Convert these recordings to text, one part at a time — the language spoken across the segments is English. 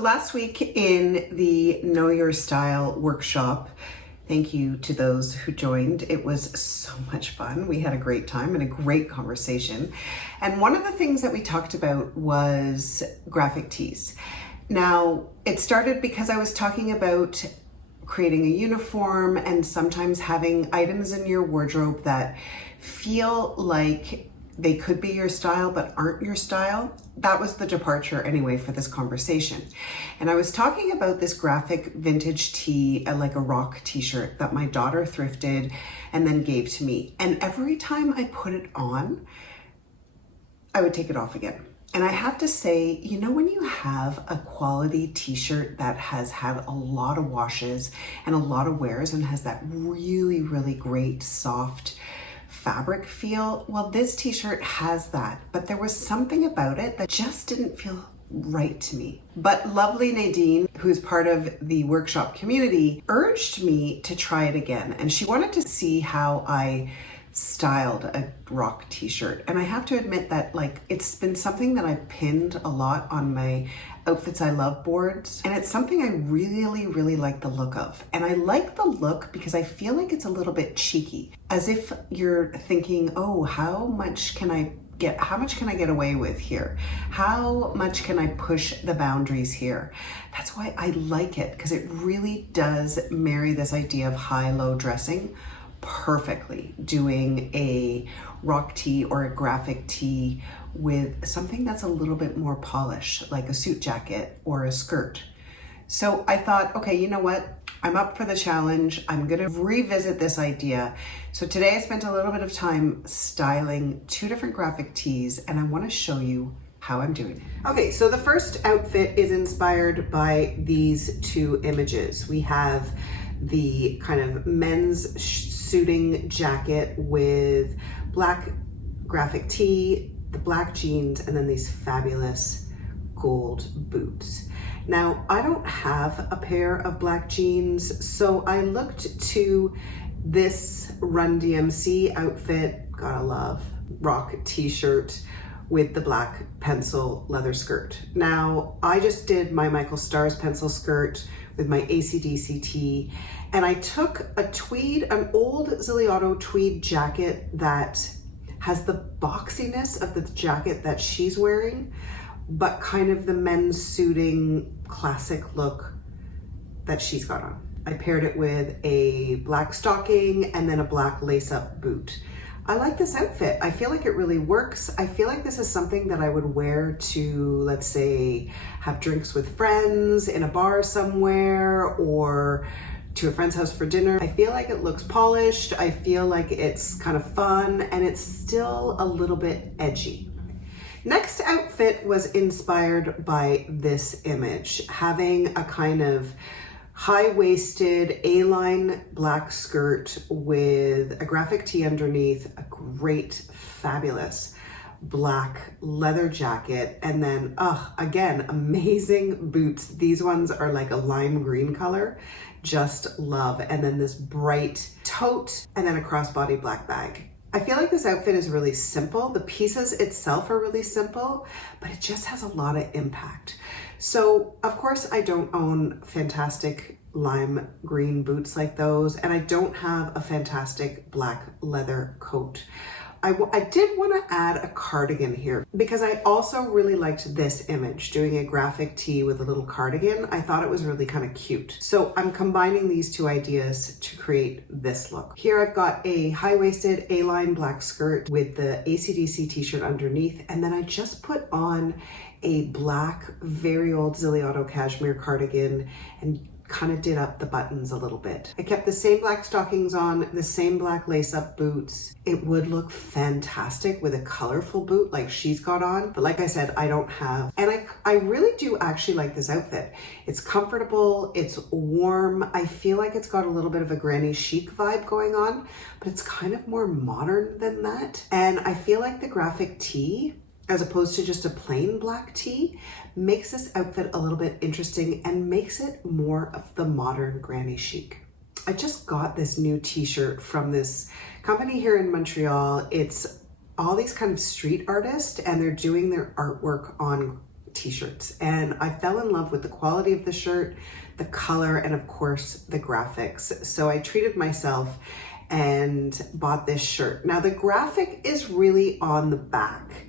last week in the Know Your Style workshop, thank you to those who joined. It was so much fun. We had a great time and a great conversation. And one of the things that we talked about was graphic tees. Now, it started because I was talking about creating a uniform and sometimes having items in your wardrobe that feel like they could be your style but aren't your style. That was the departure anyway for this conversation. And I was talking about this graphic vintage tee, like a rock t-shirt that my daughter thrifted and then gave to me. And every time I put it on, I would take it off again. And I have to say, you know, when you have a quality t-shirt that has had a lot of washes and a lot of wears and has that really, really great soft fabric feel, well, this t-shirt has that, but there was something about it that just didn't feel right to me. But lovely Nadine, who's part of the workshop community, urged me to try it again, and she wanted to see how I styled a rock t-shirt. And I have to admit that, like, it's been something that I've pinned a lot on my Outfits I Love boards, and it's something I really, really like the look of. And I like the look because I feel like it's a little bit cheeky, as if you're thinking, oh, how much can I get away with here? How much can I push the boundaries here? That's why I like it, because it really does marry this idea of high-low dressing perfectly, doing a rock tee or a graphic tee with something that's a little bit more polished, like a suit jacket or a skirt. So I thought, okay, you know what? I'm up for the challenge. I'm gonna revisit this idea. So today I spent a little bit of time styling two different graphic tees, and I wanna show you how I'm doing it. Okay, so the first outfit is inspired by these two images. We have the kind of men's suiting jacket with black graphic tee, the black jeans, and then these fabulous gold boots. Now, I don't have a pair of black jeans, so I looked to this Run DMC outfit, gotta love, rock t-shirt with the black pencil leather skirt. Now, I just did my Michael Stars pencil skirt with my AC/DC tee, and I took a tweed, an old Ziliotto tweed jacket that has the boxiness of the jacket that she's wearing, but kind of the men's suiting classic look that she's got on. I paired it with a black stocking and then a black lace-up boot. I like this outfit. I feel like it really works. I feel like this is something that I would wear to, let's say, have drinks with friends in a bar somewhere, or to a friend's house for dinner. I feel like it looks polished. I feel like it's kind of fun, and it's still a little bit edgy. Next outfit was inspired by this image, having a kind of high-waisted A-line black skirt with a graphic tee underneath, a great, fabulous black leather jacket, and then, again, amazing boots. These ones are like a lime green color, just love. And then this bright tote, and then a crossbody black bag. I feel like this outfit is really simple. The pieces itself are really simple, but it just has a lot of impact. So, of course, I don't own fantastic lime green boots like those, and I don't have a fantastic black leather coat. I did want to add a cardigan here because I also really liked this image, doing a graphic tee with a little cardigan. I thought it was really kind of cute. So I'm combining these two ideas to create this look. Here I've got a high-waisted A-line black skirt with the AC/DC t-shirt underneath, and then I just put on a black, very old Ziliotto cashmere cardigan and kind of did up the buttons a little bit. I kept the same black stockings on, the same black lace-up boots. It would look fantastic with a colorful boot like she's got on, but like I said, I don't have. And I really do actually like this outfit. It's comfortable, it's warm. I feel like it's got a little bit of a granny chic vibe going on, but it's kind of more modern than that. And I feel like the graphic tee, as opposed to just a plain black tee, makes this outfit a little bit interesting and makes it more of the modern granny chic. I just got this new t-shirt from this company here in Montreal. It's all these kind of street artists, and they're doing their artwork on t-shirts, and I fell in love with the quality of the shirt, the color, and of course the graphics. So I treated myself and bought this shirt. Now the graphic is really on the back,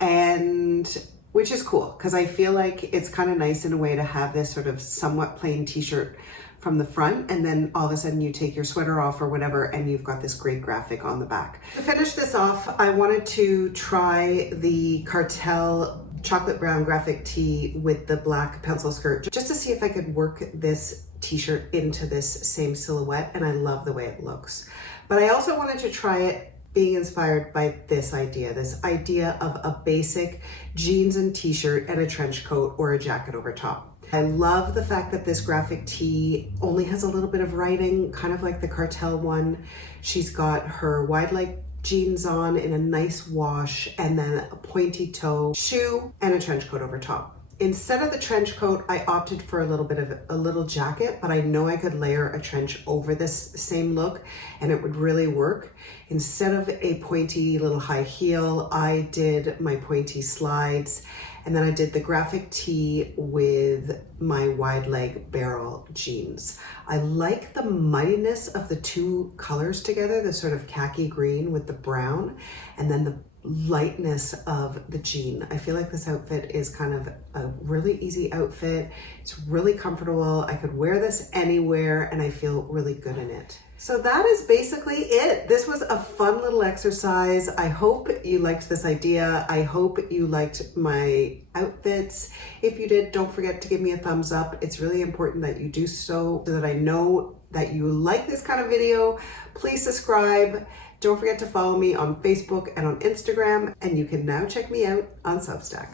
and which is cool because I feel like it's kind of nice in a way to have this sort of somewhat plain t-shirt from the front, and then all of a sudden you take your sweater off or whatever and you've got this great graphic on the back. To finish this off, I wanted to try the Cartel chocolate brown graphic tee with the black pencil skirt just to see if I could work this t-shirt into this same silhouette, and I love the way it looks. But I also wanted to try it being inspired by this idea of a basic jeans and t-shirt and a trench coat or a jacket over top. I love the fact that this graphic tee only has a little bit of writing, kind of like the Cartel one. She's got her wide leg jeans on in a nice wash, and then a pointy toe shoe and a trench coat over top. Instead of the trench coat, I opted for a little bit of a little jacket, but I know I could layer a trench over this same look and it would really work. Instead of a pointy little high heel, I did my pointy slides, and then I did the graphic tee with my wide leg barrel jeans. I like the muddiness of the two colors together, the sort of khaki green with the brown, and then the lightness of the jean. I feel like this outfit is kind of a really easy outfit. It's really comfortable. I could wear this anywhere and I feel really good in it. So that is basically it. This was a fun little exercise. I hope you liked this idea. I hope you liked my outfits. If you did, don't forget to give me a thumbs up. It's really important that you do so that I know that you like this kind of video. Please subscribe. Don't forget to follow me on Facebook and on Instagram, and you can now check me out on Substack.